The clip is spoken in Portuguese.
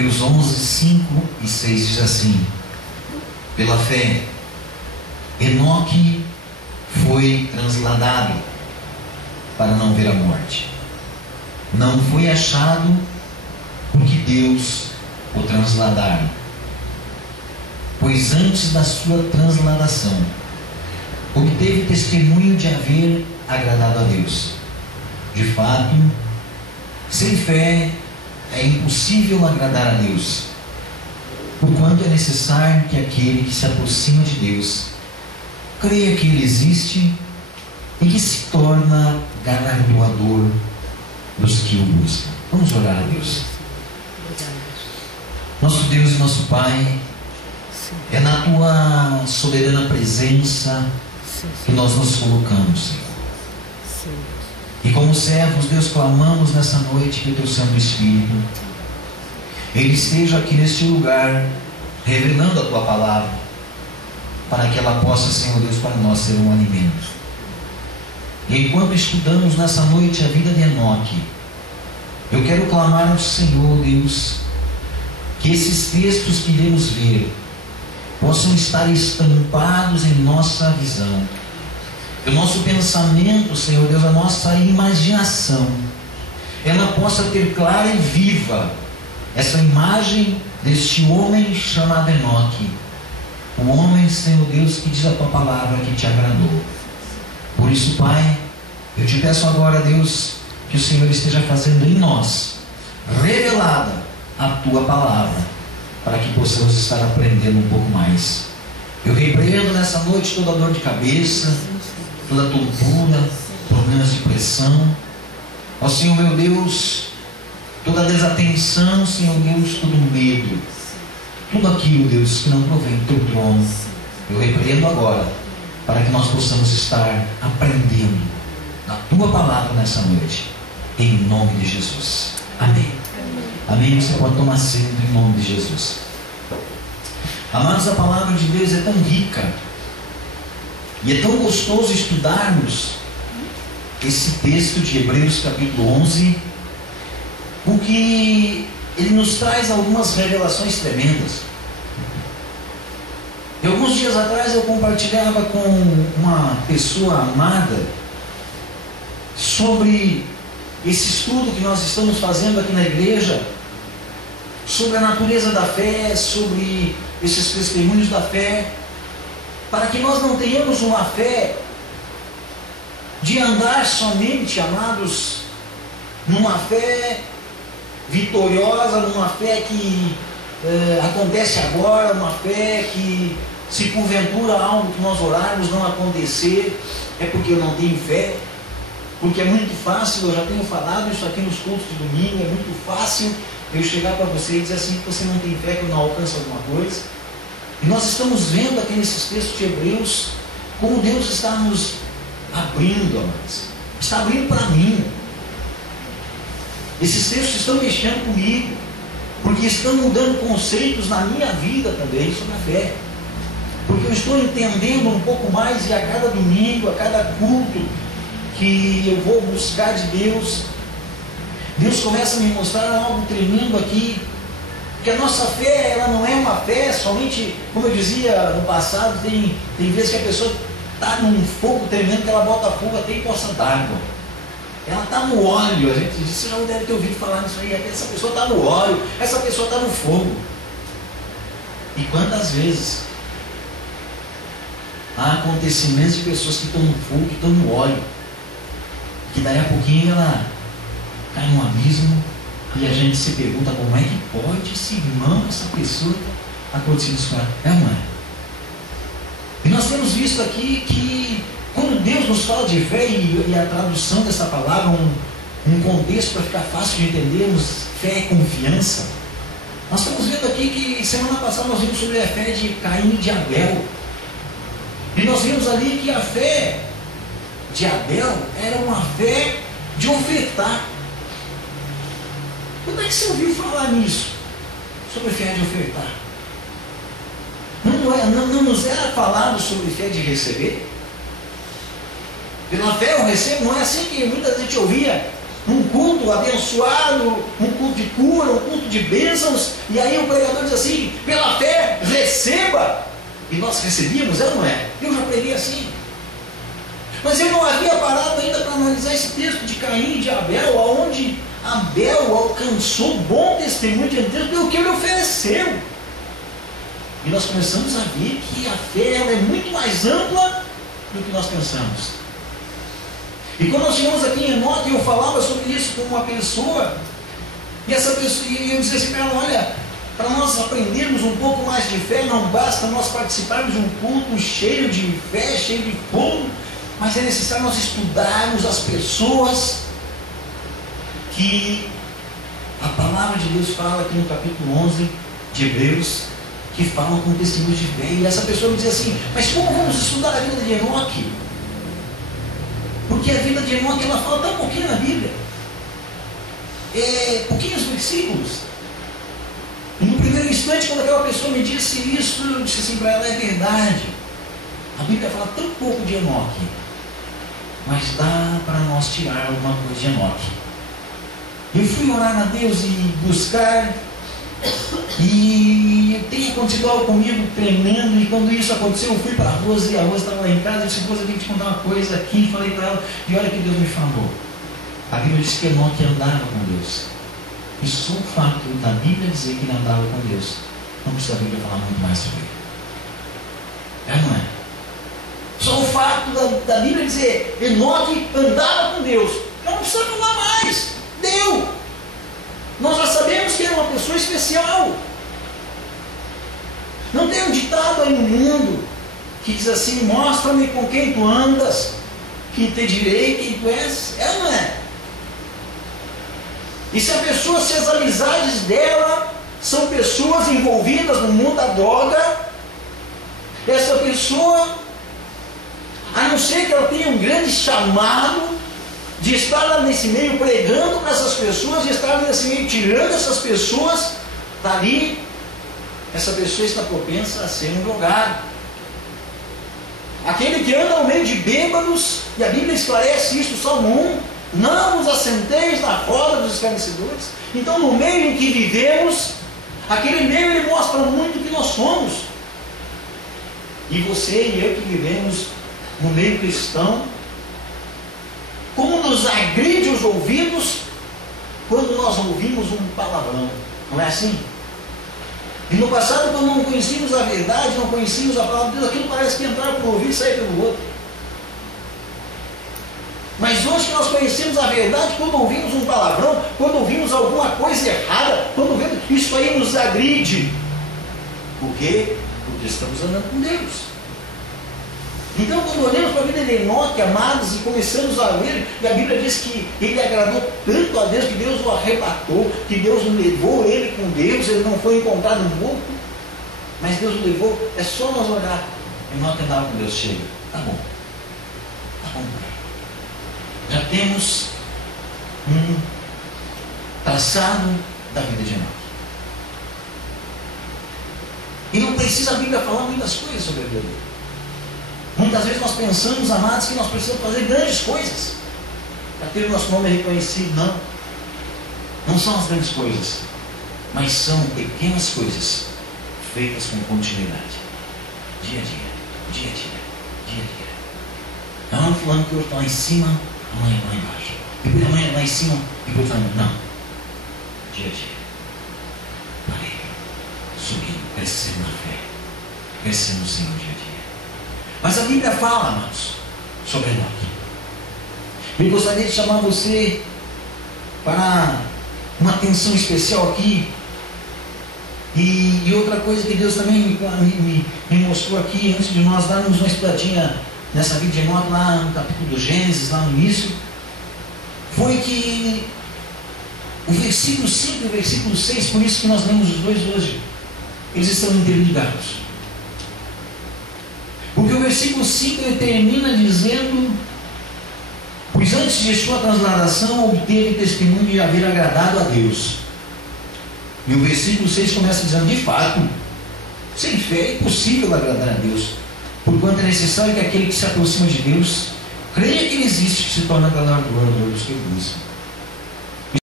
Hebreus 11, 5 e 6 diz assim: pela fé, Enoque foi transladado para não ver a morte. Não foi achado porque Deus o transladara, pois antes da sua transladação obteve testemunho de haver agradado a Deus. De fato, sem fé é impossível agradar a Deus, porquanto é necessário que aquele que se aproxima de Deus creia que Ele existe e que se torna galardoador dos que o buscam. Vamos orar a Deus. Nosso Deus e nosso Pai, é na Tua soberana presença que nós nos colocamos, Senhor. E como servos, Deus, clamamos nessa noite que o Teu Santo Espírito Ele esteja aqui neste lugar, revelando a Tua palavra, para que ela possa, Senhor Deus, para nós ser um alimento. E enquanto estudamos nessa noite a vida de Enoque, eu quero clamar ao Senhor, Deus, que esses textos que iremos ver possam estar estampados em nossa visão, que o nosso pensamento, Senhor Deus, a nossa imaginação, ela possa ter clara e viva essa imagem deste homem chamado Enoque, o homem, Senhor Deus, que diz a Tua palavra que Te agradou. Por isso, Pai, eu Te peço agora, Deus, que o Senhor esteja fazendo em nós, revelada a Tua palavra, para que possamos estar aprendendo um pouco mais. Eu repreendo nessa noite toda dor de cabeça, toda tontura, problemas de pressão. Ó Senhor meu Deus, toda desatenção, Senhor Deus, todo medo, tudo aquilo, Deus, que não provém do Teu trono, eu repreendo agora, para que nós possamos estar aprendendo a Tua palavra nessa noite, em nome de Jesus. Amém. Amém. Você pode tomar assento em nome de Jesus. Amados, a palavra de Deus é tão rica e é tão gostoso estudarmos esse texto de Hebreus capítulo 11, porque ele nos traz algumas revelações tremendas. E alguns dias atrás eu compartilhava com uma pessoa amada sobre esse estudo que nós estamos fazendo aqui na igreja, sobre a natureza da fé, sobre esses testemunhos da fé, para que nós não tenhamos uma fé de andar somente, amados, numa fé vitoriosa, numa fé que acontece agora, uma fé que, se porventura algo que nós orarmos não acontecer, é porque eu não tenho fé. Porque é muito fácil, eu já tenho falado isso aqui nos cultos de domingo, é muito fácil eu chegar para você e dizer assim que você não tem fé, que não alcança alguma coisa. E nós estamos vendo aqui nesses textos de Hebreus como Deus está nos abrindo, amados. Está abrindo para mim. Esses textos estão mexendo comigo, porque estão mudando conceitos na minha vida também sobre a fé. Porque eu estou entendendo um pouco mais, e a cada domingo, a cada culto que eu vou buscar de Deus, Deus começa a me mostrar algo tremendo aqui, que a nossa fé, ela não é uma fé somente, como eu dizia no passado, tem vezes que a pessoa está num fogo tremendo, que ela bota fogo até em poça d'água, ela está no óleo, a gente diz, você já deve ter ouvido falar nisso aí, essa pessoa está no óleo, essa pessoa está no fogo. E quantas vezes há acontecimentos de pessoas que estão no fogo, que estão no óleo, que daí a pouquinho ela cai num abismo, e a gente se pergunta como é que pode esse irmão, essa pessoa, acontecer isso com ela. É, mãe. E nós temos visto aqui que quando Deus nos fala de fé, e a tradução dessa palavra, um contexto para ficar fácil de entendermos, fé é confiança. Nós estamos vendo aqui que semana passada nós vimos sobre a fé de Caim e de Abel. E nós vimos ali que a fé de Abel era uma fé de ofertar. Quando é que você ouviu falar nisso? Sobre fé de ofertar? Não nos era falado sobre fé de receber? Pela fé eu recebo, não é assim que muita gente ouvia. um culto abençoado, um culto de cura, um culto de bênçãos, e aí o pregador diz assim: pela fé, receba. E nós recebíamos, é ou não é? Eu já preguei assim. Mas eu não havia parado ainda para analisar esse texto de Caim e de Abel, onde Abel alcançou bom testemunho de Deus pelo que ele ofereceu. E nós começamos a ver que a fé ela é muito mais ampla do que nós pensamos. E quando nós chegamos aqui em Enoque, eu falava sobre isso com uma pessoa, e essa pessoa, e eu dizia assim para ela: olha, para nós aprendermos um pouco mais de fé, não basta nós participarmos de um culto cheio de fé, cheio de fogo, mas é necessário nós estudarmos as pessoas que a palavra de Deus fala aqui no capítulo 11 de Hebreus, que falam com testemunhos de fé. E essa pessoa me dizia assim: mas como vamos estudar a vida de Enoque? Porque a vida de Enoque ela fala tão pouquinho na Bíblia, pouquinhos versículos. E no primeiro instante, quando aquela pessoa me disse isso, eu disse assim para ela: é verdade, a Bíblia fala tão pouco de Enoque, mas dá para nós tirar alguma coisa de Enoque. Eu fui orar a Deus e buscar, e tem acontecido algo comigo tremendo. E quando isso aconteceu, eu fui para a Rosa, e a Rosa estava lá em casa. Eu disse: Rosa, eu tenho que te contar uma coisa aqui. Falei para ela, e olha o que Deus me falou. A Bíblia diz que Enoque andava com Deus. E só o fato da Bíblia dizer que ele andava com Deus, não precisa a Bíblia falar muito mais sobre ele. É, não é? Só o fato da Bíblia dizer Enoque andava com Deus, não precisa falar mais. Deu. Nós já sabemos que era uma pessoa especial. Não tem um ditado aí no mundo que diz assim: mostra-me com quem tu andas, que te direi quem tu és. É ou não é? E se a pessoa, se as amizades dela são pessoas envolvidas no mundo da droga, essa pessoa, a não ser que ela tenha um grande chamado de estar lá nesse meio pregando para essas pessoas, de estar nesse meio tirando essas pessoas dali, essa pessoa está propensa a ser um drogado. Aquele que anda ao meio de bêbados, e a Bíblia esclarece isso, Salmo 1, não vos assenteis na roda dos escarnecedores. Então, no meio em que vivemos, aquele meio ele mostra muito o que nós somos. E você e eu que vivemos no meio cristão, como nos agride os ouvidos quando nós ouvimos um palavrão, não é assim? E no passado, quando não conhecíamos a verdade, não conhecíamos a palavra de Deus, aquilo parece que entrava por um ouvido e saía pelo outro. Mas hoje que nós conhecemos a verdade, quando ouvimos um palavrão, quando ouvimos alguma coisa errada, quando vemos, isso aí nos agride. Por quê? Porque estamos andando com Deus. Então, quando olhamos para a vida de Enoque, amados, e começamos a ler, e a Bíblia diz que ele agradou tanto a Deus, que Deus o arrebatou, que Deus levou ele com Deus, ele não foi encontrado morto, mas Deus o levou. É só nós olhar. Enoque andava com Deus, chega. Tá bom. Tá bom. Já temos um traçado da vida de Enoque. E não precisa a Bíblia falar muitas coisas sobre a vida dele. Muitas vezes nós pensamos, amados, que nós precisamos fazer grandes coisas para ter o nosso nome reconhecido. Não. Não são as grandes coisas, mas são pequenas coisas feitas com continuidade. Dia a dia, dia a dia, dia a dia. Não falando que hoje está lá em cima, amanhã lá embaixo. Depois amanhã lá em cima, depois lá embaixo. Não. Dia a dia. Parei. Subindo, crescendo na fé. Crescendo no Senhor dia a dia. Mas a Bíblia fala, amados, sobre Enoque. Eu gostaria de chamar você para uma atenção especial aqui. E outra coisa que Deus também me mostrou aqui, antes de nós darmos uma estudadinha nessa vida de Enoque, lá no capítulo do Gênesis, lá no início, foi que o versículo 5 e o versículo 6, por isso que nós lemos os dois hoje, eles estão interligados. Porque o versículo 5 ele termina dizendo: pois antes de sua transladação obteve testemunho de haver agradado a Deus. E o versículo 6 começa dizendo: de fato, sem fé é impossível agradar a Deus, porquanto é necessário que aquele que se aproxima de Deus creia que Ele existe, que se torna galardoador dos que o buscam.